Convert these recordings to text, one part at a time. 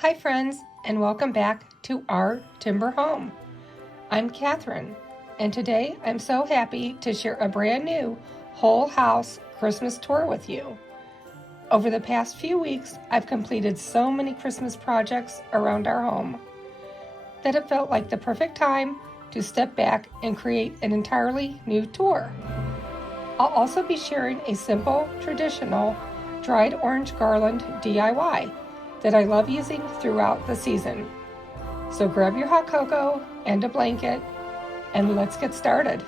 Hi friends, and welcome back to our timber home. I'm Catherine, and today I'm so happy to share a brand new whole house Christmas tour with you. Over the past few weeks, I've completed so many Christmas projects around our home that it felt like the perfect time to step back and create an entirely new tour. I'll also be sharing a simple, traditional, dried orange garland DIY that I love using throughout the season. So grab your hot cocoa and a blanket, and let's get started.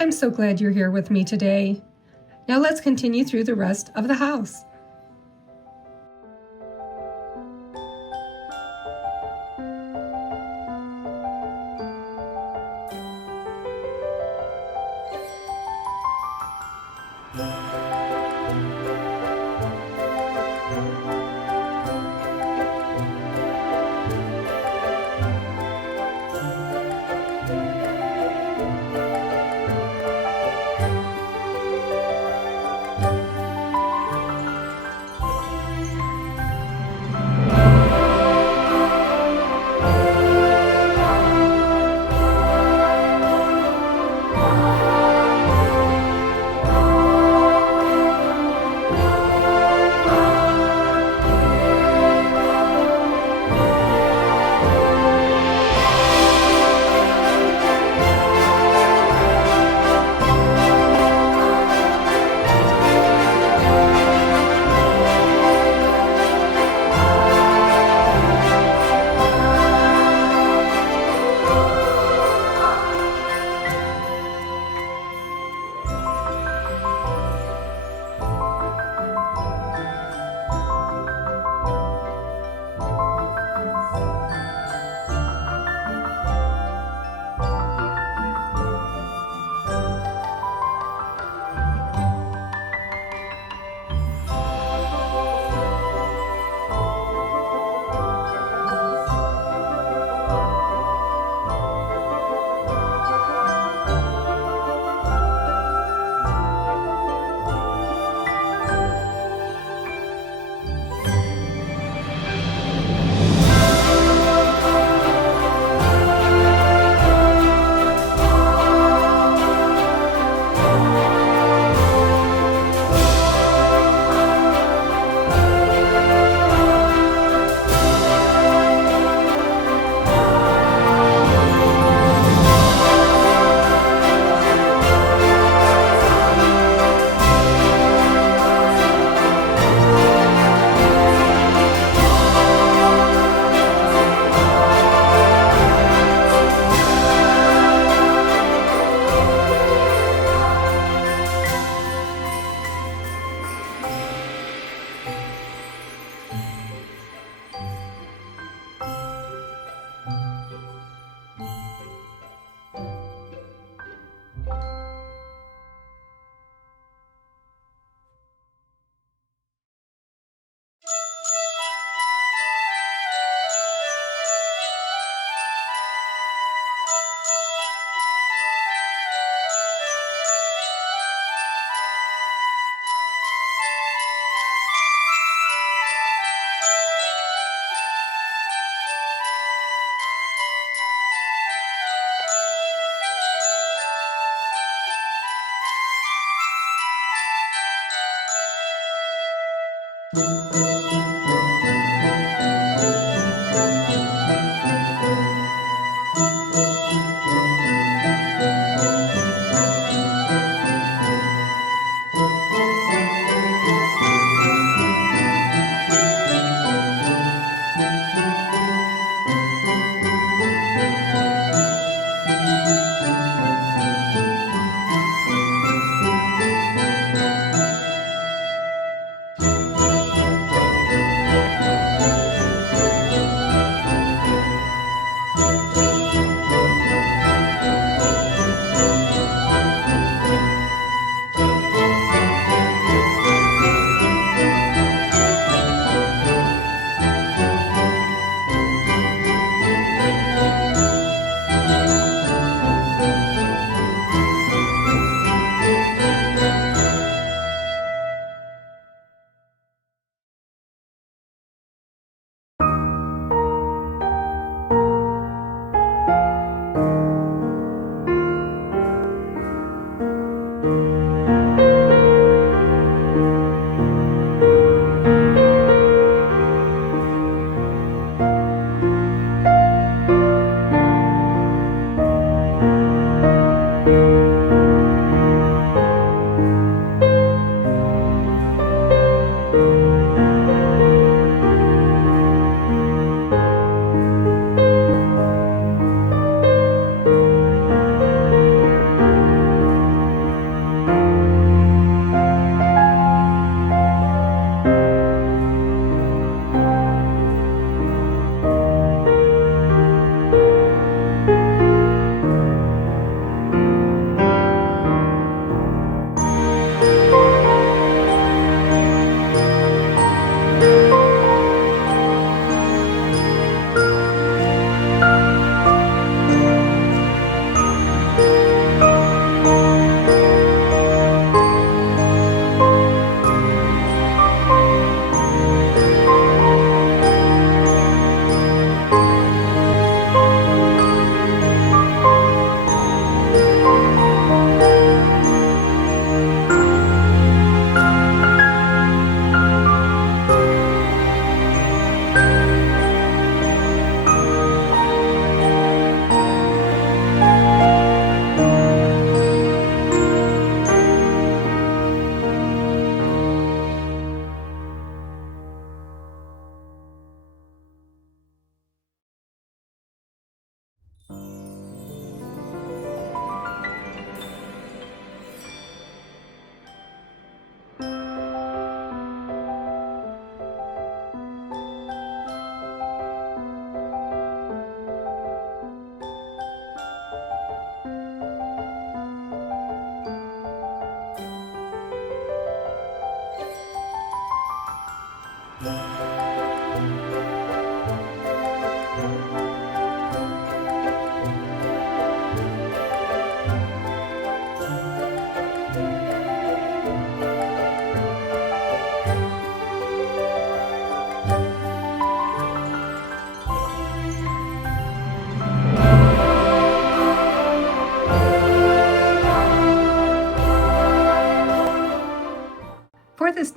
I'm so glad you're here with me today. Now let's continue through the rest of the house.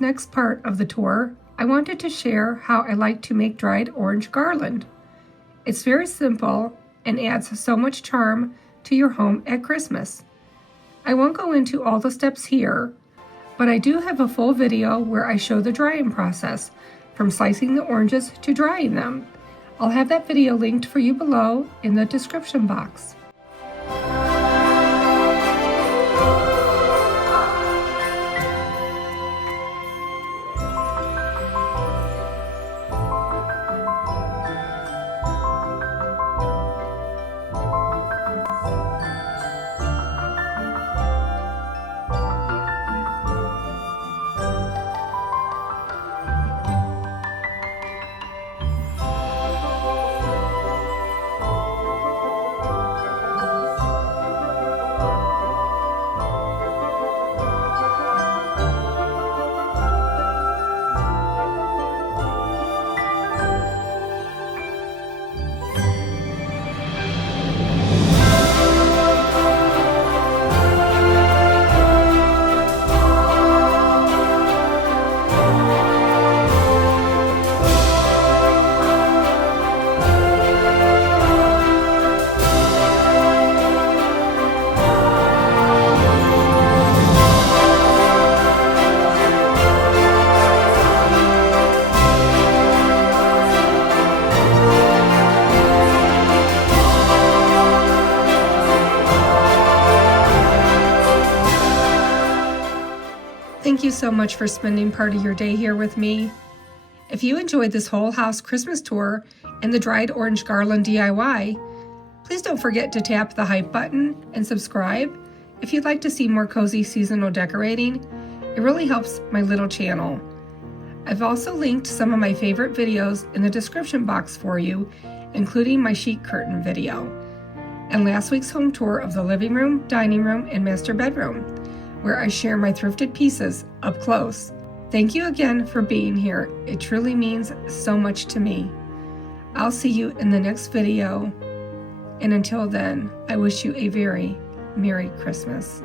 next part of the tour, I wanted to share how I like to make dried orange garland. It's very simple and adds so much charm to your home at Christmas. I won't go into all the steps here, but I do have a full video where I show the drying process, from slicing the oranges to drying them. I'll have that video linked for you below in the description box. Thank you so much for spending part of your day here with me. If you enjoyed this whole house Christmas tour and the dried orange garland DIY, please don't forget to tap the hype button and subscribe if you'd like to see more cozy seasonal decorating. It really helps my little channel. I've also linked some of my favorite videos in the description box for you, including my sheet curtain video, and last week's home tour of the living room, dining room, and master bedroom, where I share my thrifted pieces up close. Thank you again for being here. It truly means so much to me. I'll see you in the next video, and until then, I wish you a very Merry Christmas.